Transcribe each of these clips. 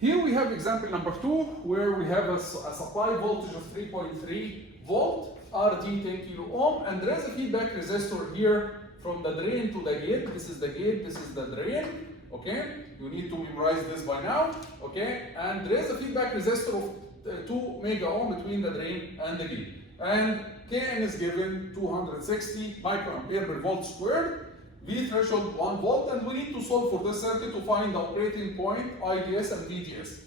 Here we have example number 2, where we have a supply voltage of 3.3 volt, RD 10 kilo ohm, and there is a feedback resistor here from the drain to the gate. This is the gate, this is the drain. Okay, you need to memorize this by now. Okay, and there is a feedback resistor of 2 mega ohm between the drain and the gate. And Kn is given 260 microampere per volt squared. V threshold 1 volt, and we need to solve for this circuit to find the operating point, IDS and VGS.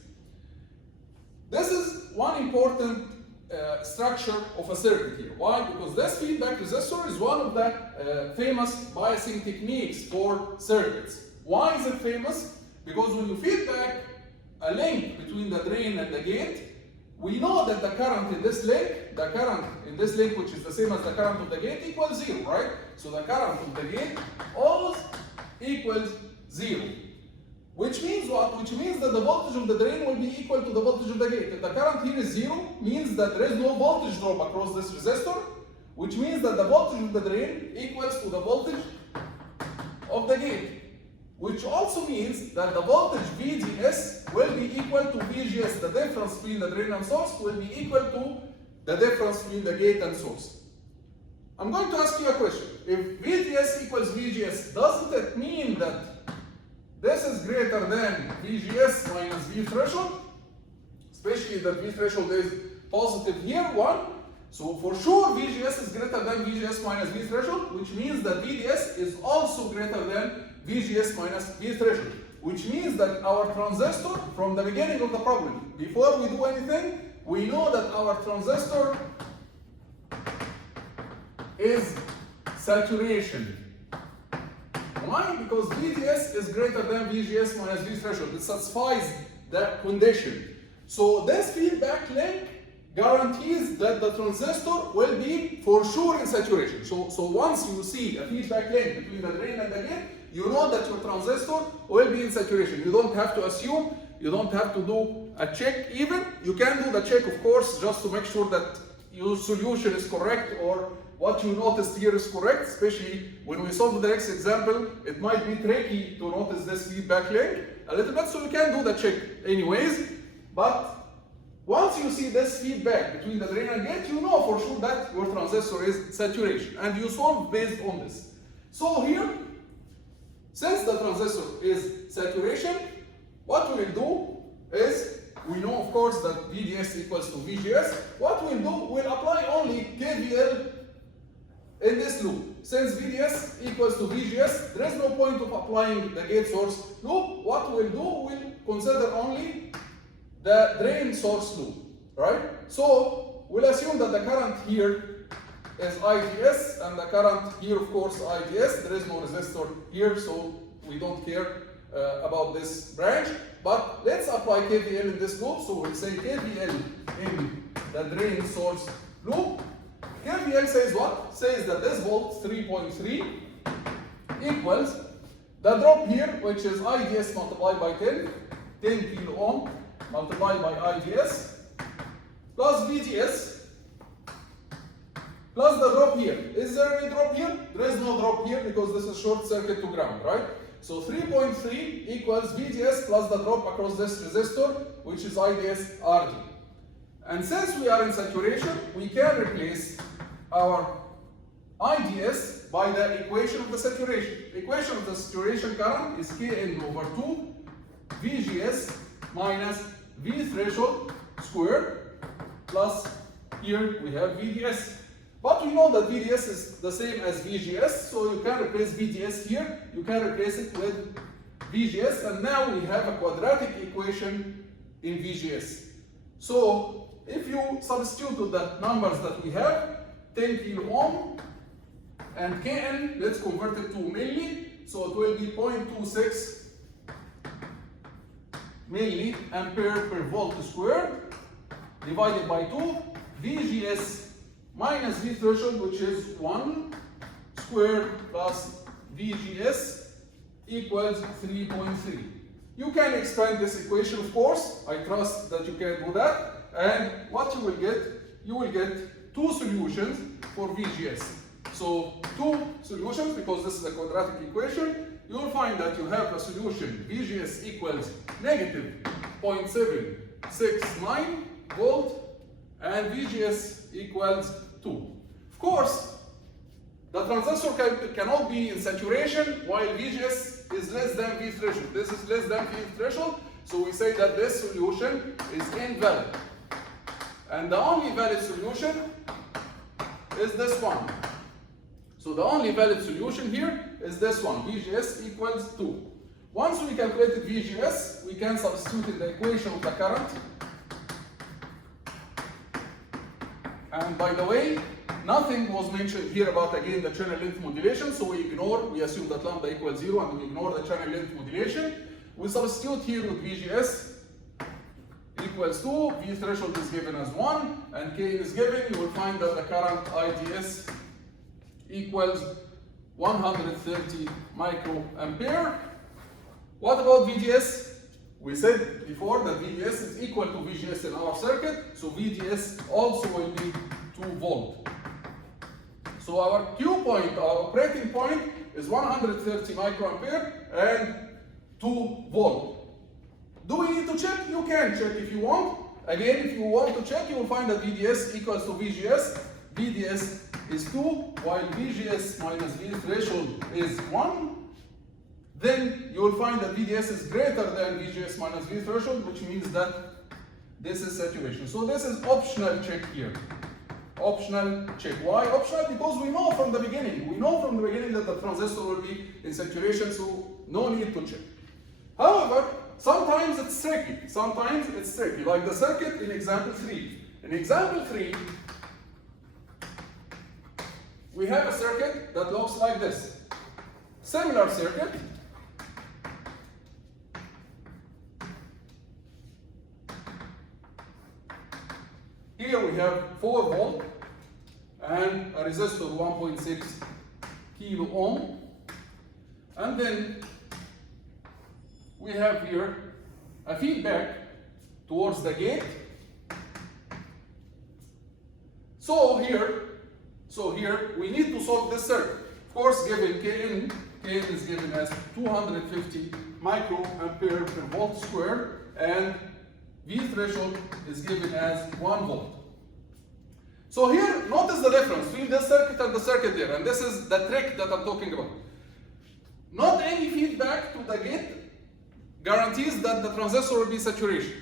This is one important structure of a circuit here. Why? Because this feedback resistor is one of the famous biasing techniques for circuits. Why is it famous? Because when you feed back a link between the drain and the gate, we know that the current in this link, which is the same as the current of the gate, equals 0, right? So the current of the gate always equals 0. Which means what? Which means that the voltage of the drain will be equal to the voltage of the gate. If the current here is 0, means that there is no voltage drop across this resistor, which means that the voltage of the drain equals to the voltage of the gate. Which also means that the voltage VGS will be equal to VGS. The difference between the drain and source will be equal to the difference between the gate and source. I'm going to ask you a question. If VGS equals VGS, doesn't it mean that this is greater than VGS minus V threshold? Especially that V threshold is positive here, 1. So for sure VGS is greater than VGS minus V threshold, which means that VDS is also greater than VGS minus V threshold, which means that our transistor, from the beginning of the problem, before we do anything, we know that our transistor is saturation. Why? Because VGS is greater than VGS minus V threshold. It satisfies the condition. So this feedback link guarantees that the transistor will be for sure in saturation. So once you see a feedback link between the drain and the gate, you know that your transistor will be in saturation. You don't have to assume, you don't have to do a check even. You can do the check, of course, just to make sure that your solution is correct or what you noticed here is correct, especially when we solve the next example. It might be tricky to notice this feedback link a little bit, so you can do the check anyways. But once you see this feedback between the drain and gate, you know for sure that your transistor is saturation, and you solve based on this. So here, since the transistor is saturation, what we'll do is, we know of course that VDS equals to VGS. What we'll do, we'll apply only KVL in this loop. Since VDS equals to VGS, there is no point of applying the gate source loop. What we'll do, we'll consider only the drain source loop, right? So we'll assume that the current here is IDS, and the current here, of course, IDS. There is no resistor here, so we don't care about this branch. But let's apply KVL in this loop. So we'll say KVL in the drain source loop. KVL says what? Says that this volt 3.3 equals the drop here, which is IDS multiplied by 10 kilo ohm multiplied by IDS plus VGS plus the drop here. Is there any drop here? There is no drop here because this is short circuit to ground, right? So 3.3 equals VGS plus the drop across this resistor, which is IDS RD. And since we are in saturation, we can replace our IDS by the equation of the saturation. The equation of the saturation current is Kn over 2 VGS minus V threshold squared plus here we have VDS. But we know that VDS is the same as VGS, so you can replace VDS here, you can replace it with VGS, and now we have a quadratic equation in VGS. So if you substitute the numbers that we have, 10 kilo ohm and Kn, let's convert it to milli, so it will be 0.26 milliampere per volt squared divided by 2, VGS minus V threshold, which is 1 squared plus VGS equals 3.3. You can expand this equation, of course. I trust that you can do that. And what you will get 2 solutions for VGS. So 2 solutions, because this is a quadratic equation. You will find that you have a solution VGS equals negative 0.769 volt, and VGS equals 2. Of course, the transistor cannot be in saturation while VGS is less than V threshold. This is less than V threshold, so we say that this solution is invalid. And the only valid solution is this one. So the only valid solution here is this one, VGS equals 2. Once we calculated VGS, we can substitute in the equation of the current. And by the way, nothing was mentioned here about, again, the channel length modulation, so we assume that lambda equals 0 and we ignore the channel length modulation. We substitute here with VGS equals 2, V threshold is given as 1, and K is given. You will find that the current IDS equals 130 microampere. What about VGS? We said before that VGS is equal to VGS in our circuit, so VGS also will be 2 volt. So our Q point, our operating point, is 130 microampere and 2 volt. Do we need to check? You can check if you want. Again, if you want to check, you will find that VDS equals to VGS. VDS is 2, while VGS minus V threshold is 1. Then you will find that VDS is greater than VGS minus V threshold, which means that this is saturation. So this is optional check here. Optional check. Why optional? Because we know from the beginning. We know from the beginning that the transistor will be in saturation, so no need to check. However, sometimes it's tricky. Sometimes it's tricky. Like the circuit in example 3. In example 3, we have a circuit that looks like this. Similar circuit. Here we have 4 volt and a resistor 1.6 kilo ohm. And then we have here a feedback towards the gate. So here we need to solve this circuit. Of course, given Kn is given as 250 microampere per volt square, and V threshold is given as 1 volt. So here, notice the difference between this circuit and the circuit there, and this is the trick that I'm talking about. Not any feedback to the gate guarantees that the transistor will be saturation.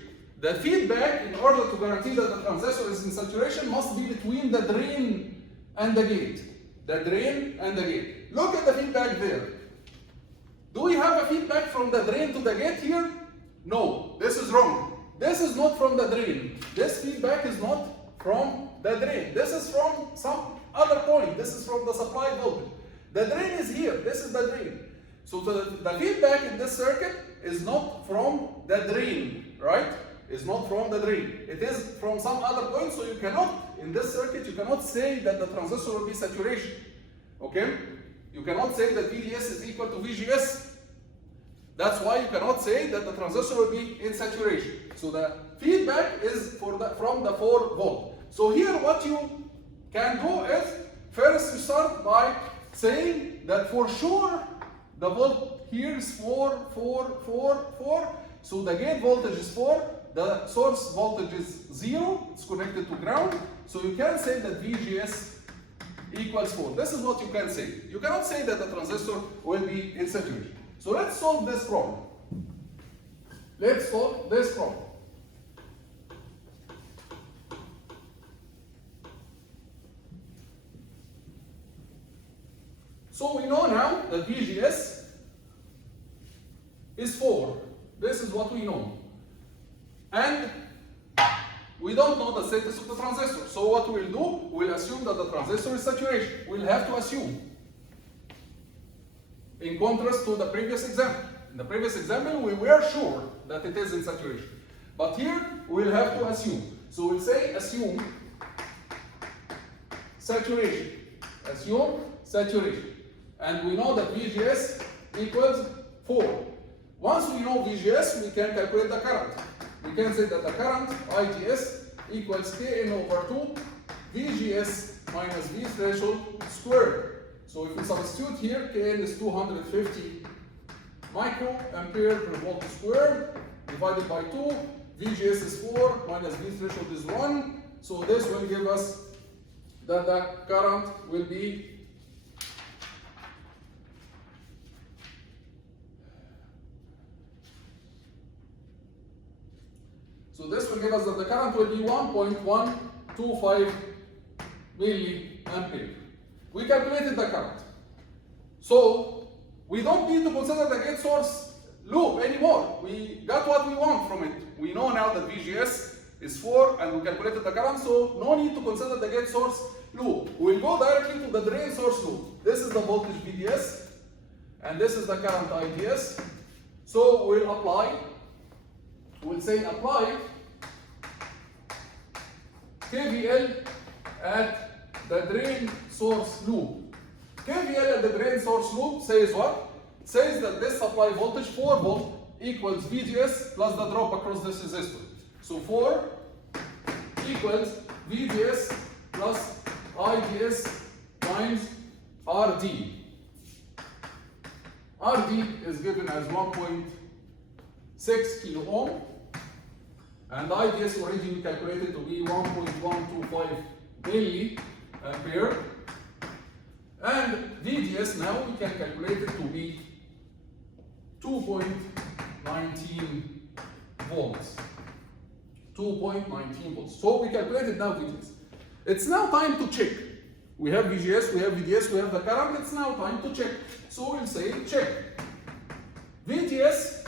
The feedback, in order to guarantee that the transistor is in saturation, must be between the drain and the gate. The drain and the gate. Look at the feedback there. Do we have a feedback from the drain to the gate here? No, this is wrong. This is not from the drain. This feedback is not from the drain. This is from some other point. This is from the supply voltage. The drain is here. This is the drain. So the feedback in this circuit is not from the drain, right? It's not from the drain. It is from some other point, so you cannot, in this circuit, you cannot say that the transistor will be saturation. Okay? You cannot say that VDS is equal to VGS. That's why you cannot say that the transistor will be in saturation. So the feedback is from the 4 volt. So here what you can do is, first you start by saying that for sure the volt here is 4, 4, 4, 4. So the gate voltage is 4, the source voltage is 0, it's connected to ground. So you can say that VGS equals 4. This is what you can say. You cannot say that the transistor will be in saturation. So let's solve this problem. Let's solve this problem. So we know now that VGS is 4. This is what we know. And we don't know the status of the transistor. So what we'll do, we'll assume that the transistor is saturation. We'll have to assume. In contrast to the previous example. In the previous example, we were sure that it is in saturation. But here, we'll have to assume. So we'll say assume saturation. Assume saturation. And we know that VGS equals 4. Once we know VGS, we can calculate the current. We can say that the current, IGS, equals Kn over 2 VGS minus V threshold squared. So if we substitute here, Kn is 250 microampere per volt squared. We divided by 2. VGS is 4 minus V threshold is 1. So this will give us that the current will be that the current will be 1.125 milliampere. We calculated the current. So we don't need to consider the gate source loop anymore. We got what we want from it. We know now that VGS is 4 and we calculated the current, so no need to consider the gate source loop. We'll go directly to the drain source loop. This is the voltage VDS and this is the current IDS. So we'll say apply KVL at the drain source loop. KVL at the drain source loop says what? Says that this supply voltage 4 volt equals VGS plus the drop across this resistor. So 4 equals VGS plus IDS times RD. RD is given as 1.6 kilo ohm. And IDS already we calculated to be 1.125 milliampere. And VDS now we can calculate it to be 2.19 volts. 2.19 volts. So we calculated now VDS. It's now time to check. We have VGS, we have VDS, we have the current. It's now time to check. So we'll say check. VGS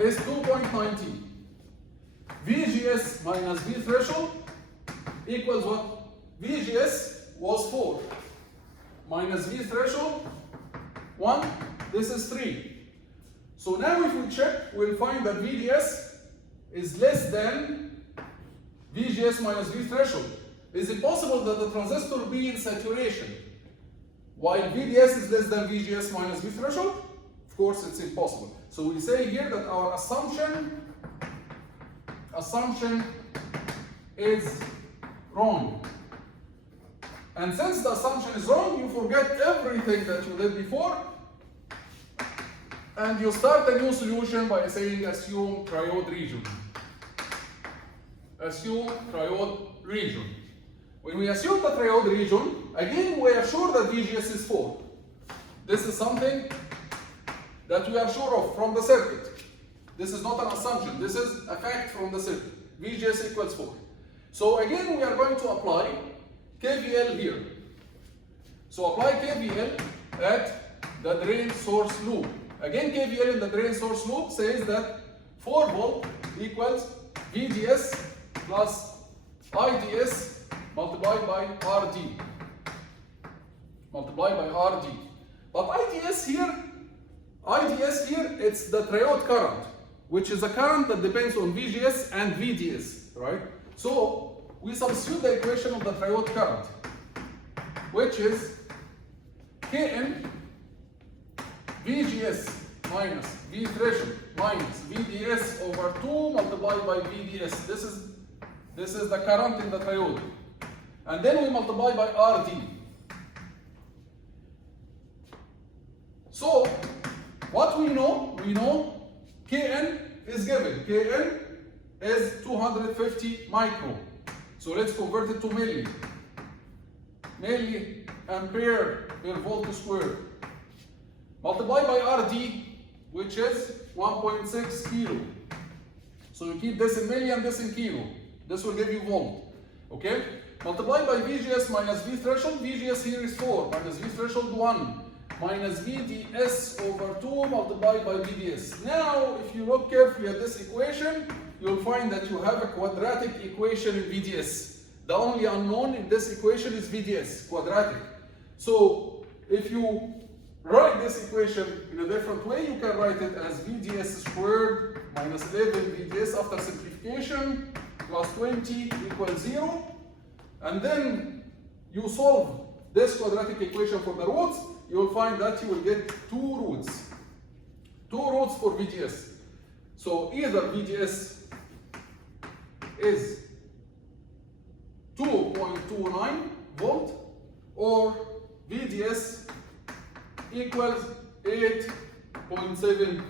is 2.19. VGS minus V threshold equals what? VGS was 4 minus V threshold 1. This is 3. So now if we check, we'll find that VDS is less than VGS minus V threshold. Is it possible that the transistor be in saturation while VDS is less than VGS minus V threshold? Of course, it's impossible. So we say here that our assumption is wrong. And since the assumption is wrong, you forget everything that you did before and you start a new solution by saying assume triode region. Assume triode region. When we assume the triode region, again we are sure that VGS is 4. This is something that we are sure of from the circuit. This is not an assumption, this is a fact from the circuit. VGS equals 4. So again we are going to apply KVL here. So apply KVL at the drain source loop. Again KVL in the drain source loop says that 4 volt equals VGS plus IDS multiplied by RD. Multiplied by RD. But IDS here, it's the triode current, which is a current that depends on VGS and VDS, right? So we substitute the equation of the triode current, which is Kn VGS minus V threshold minus VDS over 2 multiplied by VDS. This is the current in the triode. And then we multiply by RD. So what we know Kn is given. Kn is 250 micro. So let's convert it to milli. Milliampere per volt square. Multiplied by RD, which is 1.6 kilo. So you keep this in milli and this in kilo. This will give you volt. Okay? Multiplied by VGS minus V threshold. VGS here is 4 minus V threshold 1. Minus VDS over 2 multiplied by VDS. Now, if you look carefully at this equation, you'll find that you have a quadratic equation in VDS. The only unknown in this equation is VDS, quadratic. So, if you write this equation in a different way, you can write it as VDS squared minus 11 VDS after simplification plus 20 equals 0. And then you solve this quadratic equation for the roots. You will find that you will get 2 roots. 2 roots for VGS. So either VGS is 2.29 volt or VDS equals 8.7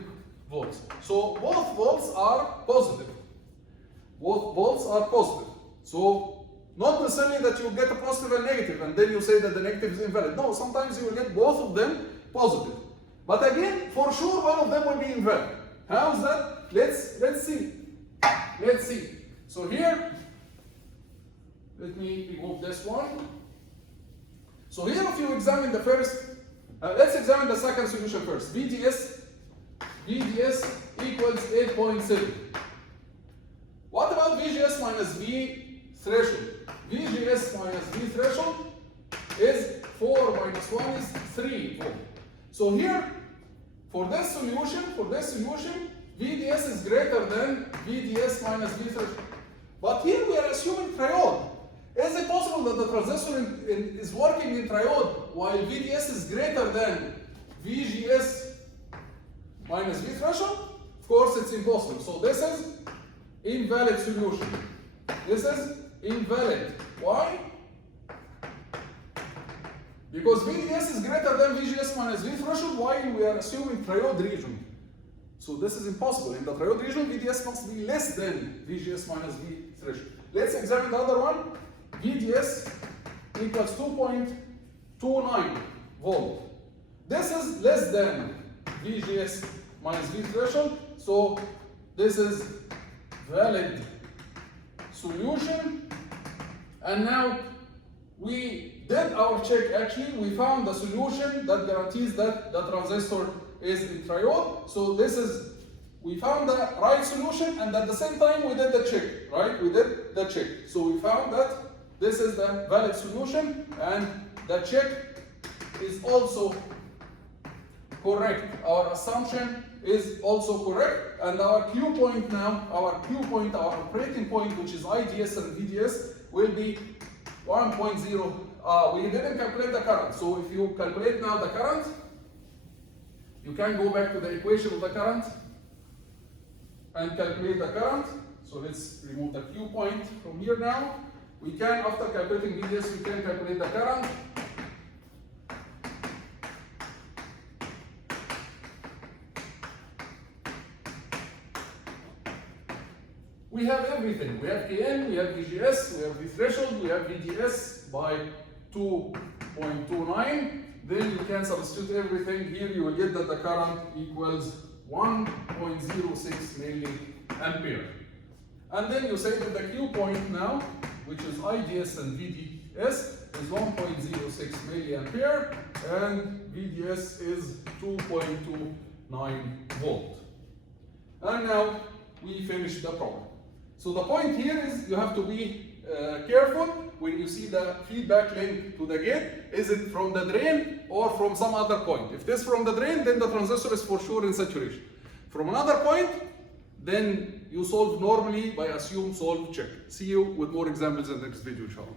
volts. So both volts are positive. Both volts are positive. So not necessarily that you get a positive and negative and then you say that the negative is invalid. No, sometimes you will get both of them positive. But again, for sure one of them will be invalid. How is that? Let's see. Let's see. So here, let me remove this one. So here if you examine the first, let's examine the second solution first. VGS equals 8.7. What about VGS minus V threshold? VGS minus V threshold is 4 minus 1 is 3 volt. So here, for this solution, VDS is greater than VDS minus V threshold. But here we are assuming triode. Is it possible that the transistor is working in triode while VDS is greater than VGS minus V threshold? Of course, it's impossible. So this is invalid solution. This is invalid. Why? Because VDS is greater than VGS minus V threshold while we are assuming triode region. So this is impossible. In the triode region, VDS must be less than VGS minus V threshold. Let's examine the other one. VDS equals 2.29 volt. This is less than VGS minus V threshold. So this is valid solution. And now we did our check actually. We found the solution that guarantees that the transistor is in triode. So this is, we found the right solution and at the same time we did the check, right? We did the check. So we found that this is the valid solution and the check is also correct. Our assumption is also correct and our Q point now, our operating point, which is IGS and VDS, will be 1.0. We didn't calculate the current. So if you calculate now the current, you can go back to the equation of the current and calculate the current. So let's remove the Q point from here now. We can, after calculating VDS, we can calculate the current. We have everything. We have Kn, we have VGS, we have V threshold, we have VDS by 2.29. Then you can substitute everything. Here you will get that the current equals 1.06 milliampere. And then you say that the Q point now, which is IGS and VDS, is 1.06 milliampere and VDS is 2.29 volt. And now we finish the problem. So the point here is you have to be careful when you see the feedback link to the gate. Is it from the drain or from some other point? If this is from the drain, then the transistor is for sure in saturation. From another point, then you solve normally by assume solve check. See you with more examples in the next video, inshallah.